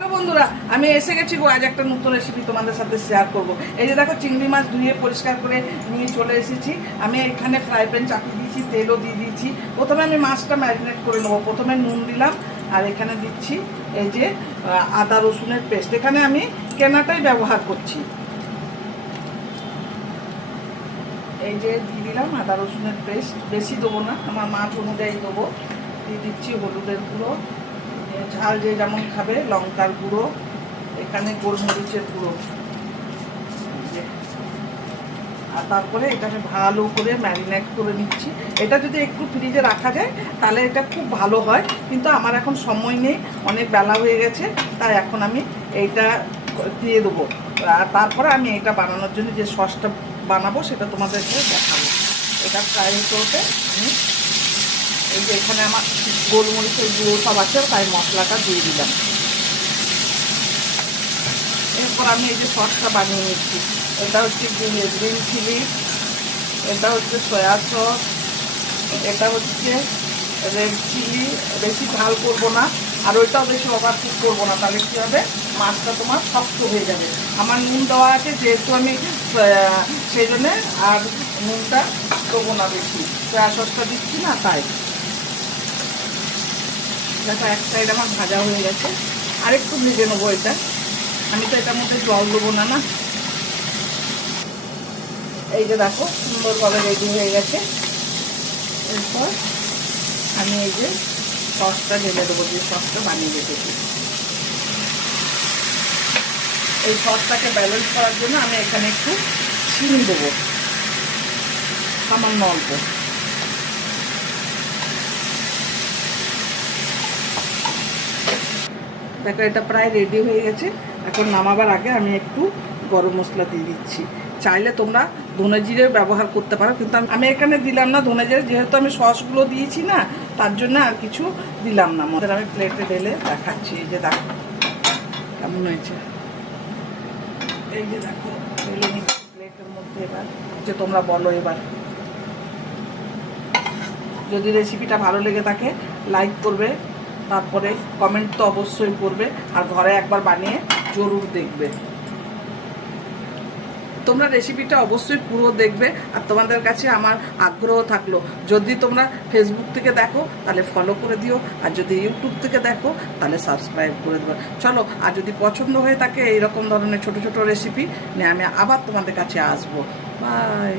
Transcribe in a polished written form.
বন্ধুরা, আমি এসে গেছি গো, আজ একটা নতুন রেসিপি তোমাদের সাথে শেয়ার করব। এই যে দেখো, চিংড়ি মাছ ধুয়ে পরিষ্কার করে নিয়ে চলে এসেছি। আমি এখানে ফ্রাই প্যান চাপিয়ে দিয়েছি, তেলও দিয়ে দিয়েছি। প্রথমে আমি মাছটা ম্যারিনেট করে নেবো। প্রথমে নুন দিলাম, আর এখানে দিচ্ছি এই যে আদা রসুনের পেস্ট। এখানে আমি কেনাটাই ব্যবহার করছি। এই যে দিয়ে দিলাম আদা রসুনের পেস্ট, বেশি দেবো না, আমার মাছ অনুযায়ী দেবো। দিয়ে দিচ্ছি হলুদের গুঁড়ো, ঝাল যে যেমন খাবে, লঙ্কার গুঁড়ো, এখানে গোলমরিচের গুঁড়ো। আর তারপরে এটাকে ভালো করে ম্যারিনেট করে নিচ্ছি। এটা যদি একটু ফ্রিজে রাখা যায় তাহলে এটা খুব ভালো হয়, কিন্তু আমার এখন সময় নেই, অনেক বেলা হয়ে গেছে, তাই এখন আমি এইটা দিয়ে দেবো। আর তারপরে আমি এটা বানানোর জন্য যে সসটা বানাবো সেটা তোমাদেরকে দেখাবো। এটা ফ্রাই করতে আমি এই যে এখানে আমার গোলমরিচের গুঁড়ো সব আছে, তাই মশলাটা দিয়ে দিলাম। এরপর আমি এই যে সসটা বানিয়ে নিচ্ছি। এটা হচ্ছে গ্রিন চিলি, এটা হচ্ছে সয়া সস, এটা হচ্ছে রেড চিলি। বেশি ঝাল করবো না, আর ওইটাও বেশি ওভার কুক করবো না, তাহলে কী হবে, মাছটা তোমার শক্ত হয়ে যাবে। আমার নুন দেওয়া আছে যেহেতু, আমি সেই জন্যে আর নুনটা দেবো না বেশি, সয়া সসটা দিচ্ছি না তাই। দেখো, এক সাইড আমার ভাজা হয়ে গেছে, আরেকটু ভেজে নেবো এটা। আমি তো এটার মধ্যে জল দেবো না। না, এই যে দেখো সুন্দরভাবে রেডি হয়ে গেছে। এরপর আমি এই যে সসটা ঢেলে দেবো, যে সসটা বানিয়ে রেখেছি। এই সসটাকে ব্যালেন্স করার জন্য আমি এখানে একটু চিনি দেবো, সামান্য অল্প। দেখো, এটা প্রায় রেডি হয়ে গেছে। এখন নামাবার আগে আমি একটু গরম মশলা দিয়ে দিচ্ছি। চাইলে তোমরা ধনে জিরে ব্যবহার করতে পারো, কিন্তু আমি এখানে দিলাম না ধনে জিরে, যেহেতু আমি সসগুলো দিয়েছি না, তার জন্য আর কিছু দিলাম না। আমি প্লেটে ঢেলে দেখাচ্ছি। এই যে দেখো কেমন হয়েছে। এই যে দেখো ঢেলে নিচ্ছি প্লেটের মধ্যে। এবার যে তোমরা বলো, এবার যদি রেসিপিটা ভালো লেগে থাকে লাইক করবে, তারপরে কমেন্ট তো অবশ্যই করবে, আর ঘরে একবার বানিয়ে জরুর দেখবে। তোমরা রেসিপিটা অবশ্যই পুরো দেখবে। আর তোমাদের কাছে আমার আগ্রহ থাকলো, যদি তোমরা ফেসবুক থেকে দেখো তাহলে ফলো করে দিও, আর যদি ইউটিউব থেকে দেখো তাহলে সাবস্ক্রাইব করে দেবো। চলো, আর যদি পছন্দ হয়ে থাকে এইরকম ধরনের ছোট ছোট রেসিপি নিয়ে আমি আবার তোমাদের কাছে আসবো। বাই।